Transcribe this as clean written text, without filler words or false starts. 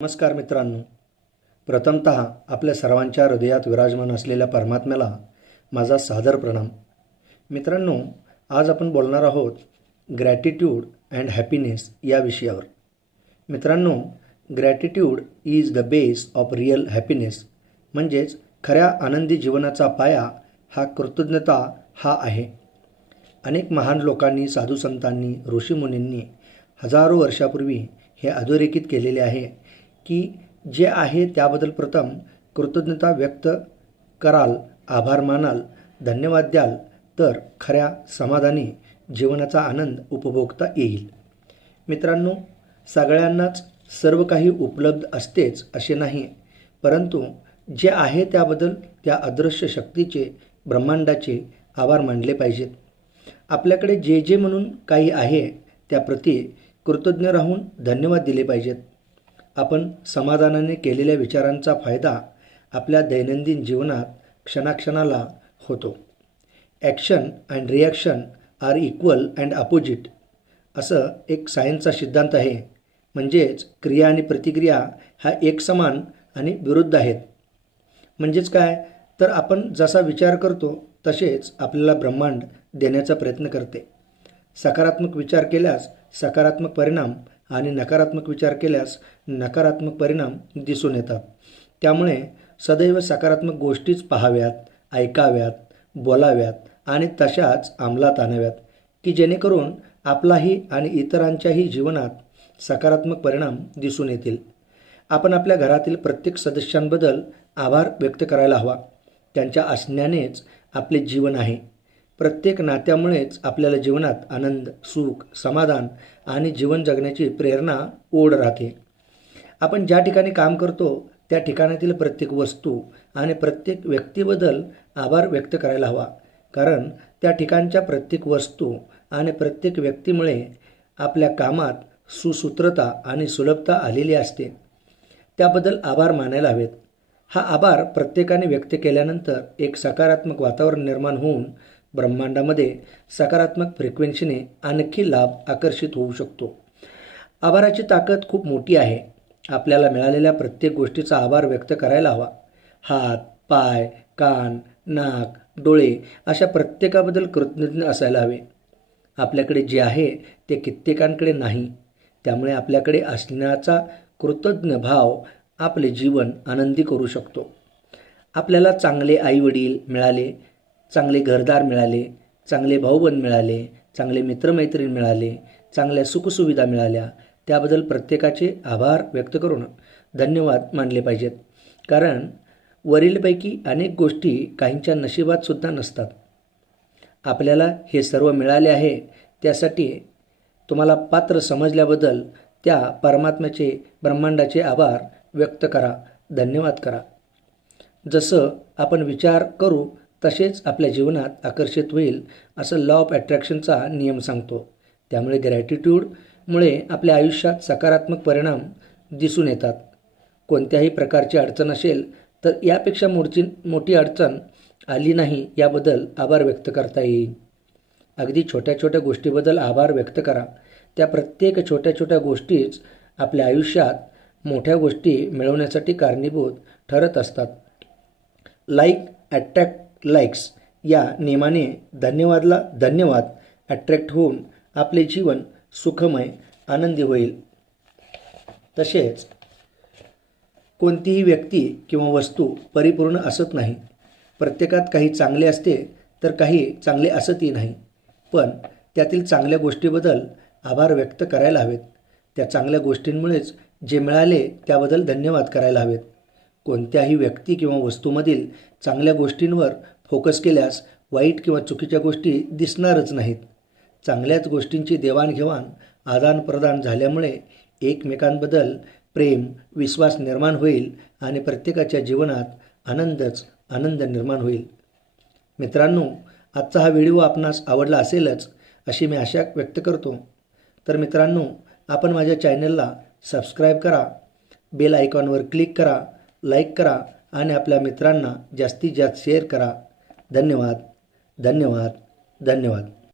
नमस्कार मित्रांनो, प्रथमतः आपल्या सर्वांच्या हृदयात विराजमान असलेल्या परमात्म्याला माझा सादर प्रणाम. मित्रांनो, आज आपण बोलणार आहोत ग्रॅटिट्यूड अँड हॅपीनेस या विषयावर. मित्रांनो, gratitude is the base of real happiness. म्हणजेच खऱ्या आनंदी जीवनाचा पाया हा कृतज्ञता हा आहे. अनेक महान लोकांनी, साधुसंतांनी, ऋषीमुनींनी हजारो वर्षापूर्वी हे अधोरेखित केलेले आहे की जे आहे त्याबद्दल प्रथम कृतज्ञता व्यक्त कराल, आभार मानाल, धन्यवाद द्याल तर खऱ्या समाधानी जीवनाचा आनंद उपभोगता येईल. मित्रांनो, सगळ्यांनाच सर्व काही उपलब्ध असतेच असे नाही, परंतु जे आहे त्याबद्दल त्या अदृश्य शक्तीचे, ब्रह्मांडाचे आभार मानले पाहिजेत. आपल्याकडे जे जे म्हणून काही आहे त्याप्रती कृतज्ञ राहून धन्यवाद दिले पाहिजेत. आपण समाधानाने केलेल्या विचारांचा फायदा आपल्या दैनंदिन जीवनात क्षणाक्षणाला होतो. Action and reaction are equal and opposite असं एक सायन्सचा सिद्धांत आहे. म्हणजेच क्रिया आणि प्रतिक्रिया ह्या एकसमान आणि विरुद्ध आहेत. म्हणजेच काय तर आपण जसा विचार करतो तसेच आपल्याला ब्रह्मांड देण्याचा प्रयत्न करते. सकारात्मक विचार केल्यास सकारात्मक परिणाम आणि नकारात्मक विचार केल्यास नकारात्मक परिणाम दिसून येतात. त्यामुळे सदैव सकारात्मक गोष्टीच पाहाव्यात, ऐकाव्यात, बोलाव्यात आणि तशाच अंमलात आणाव्यात की जेणेकरून आपलाही आणि इतरांच्याही जीवनात सकारात्मक परिणाम दिसून येतील. आपण आपल्या घरातील प्रत्येक सदस्यांबद्दल आभार व्यक्त करायला हवा. त्यांच्या असण्यानेच आपले जीवन आहे. प्रत्येक नात्यामुळेच आपल्याला जीवनात आनंद, सुख, समाधान आणि जीवन जगण्याची प्रेरणा ओढ राहते. आपण ज्या ठिकाणी काम करतो त्या ठिकाणातील प्रत्येक वस्तू आणि प्रत्येक व्यक्तीबद्दल आभार व्यक्त करायला हवा. कारण त्या ठिकाणच्या प्रत्येक वस्तू आणि प्रत्येक व्यक्तीमुळे आपल्या कामात सुसूत्रता आणि सुलभता आलेली असते. त्याबद्दल आभार मानायला हवेत. हा आभार प्रत्येकाने व्यक्त केल्यानंतर एक सकारात्मक वातावरण निर्माण होऊन ब्रह्मांडामध्ये सकारात्मक फ्रिक्वेन्सीने आणखी लाभ आकर्षित होऊ शकतो. आभाराची ताकद खूप मोठी आहे. आपल्याला मिळालेल्या प्रत्येक गोष्टीचा आभार व्यक्त करायला हवा. हात, पाय, कान, नाक, डोळे अशा प्रत्येकाबद्दल कृतज्ञ असायला हवे. आपल्याकडे जे आहे ते कित्येकांकडे नाही. त्यामुळे आपल्याकडे असण्याचा कृतज्ञ भाव आपले जीवन आनंदी करू शकतो. आपल्याला चांगले आईवडील मिळाले, चांगले घरदार मिळाले, चांगले भाऊबंद मिळाले, चांगले मित्रमैत्रीण मिळाले, चांगल्या सुखसुविधा मिळाल्या, त्याबद्दल प्रत्येकाचे आभार व्यक्त करून धन्यवाद मानले पाहिजेत. कारण वरीलपैकी अनेक गोष्टी काहींच्या नशिबात सुद्धा नसतात. आपल्याला हे सर्व मिळाले आहे त्यासाठी तुम्हाला पात्र समजल्याबद्दल त्या परमात्म्याचे, ब्रह्मांडाचे आभार व्यक्त करा, धन्यवाद करा. जसं आपण विचार करू तसेच आपल्या जीवनात आकर्षित होईल असं लॉ ऑफ अट्रॅक्शनचा नियम सांगतो. त्यामुळे ग्रॅटिट्यूडमुळे आपल्या आयुष्यात सकारात्मक परिणाम दिसून येतात. कोणत्याही प्रकारची अडचण असेल तर यापेक्षा मोठी अडचण आली नाही याबद्दल आभार व्यक्त करता येईल. अगदी छोट्या छोट्या गोष्टीबद्दल आभार व्यक्त करा. त्या प्रत्येक छोट्या छोट्या गोष्टीच आपल्या आयुष्यात मोठ्या गोष्टी मिळवण्यासाठी कारणीभूत ठरत असतात. लाईक अट्रॅक्ट लाईक्स या नियमाने धन्यवादला धन्यवाद अट्रॅक्ट होऊन आपले जीवन सुखमय, आनंदी होईल. तसेच कोणतीही व्यक्ती किंवा वस्तू परिपूर्ण असत नाही. प्रत्येकात काही चांगले असते तर काही चांगले असतही नाही. पण त्यातील चांगल्या गोष्टीबद्दल आभार व्यक्त करायला हवेत. त्या चांगल्या गोष्टींमुळेच जे मिळाले त्याबद्दल धन्यवाद करायला हवेत. कोणत्याही व्यक्ती किंवा वस्तूमधील चांगल्या गोष्टींवर फोकस केल्यास वाईट किंवा चुकीच्या गोष्टी दिसणारच नाहीत. चांगल्याच गोष्टींची देवाणघेवाण, आदानप्रदान झाल्यामुळे एकमेकांबद्दल प्रेम, विश्वास निर्माण होईल आणि प्रत्येकाच्या जीवनात आनंद निर्माण होईल. मित्रांनो, आजचा हा व्हिडिओ आपणास आवडला असेलच अशी मी आशा व्यक्त करतो. तर मित्रांनो, आपण माझ्या चॅनलला सबस्क्राईब करा, बेल आयकॉनवर क्लिक करा, लाईक करा आणि आपल्या मित्रांना जास्तीत जास्त शेअर करा. धन्यवाद, धन्यवाद, धन्यवाद.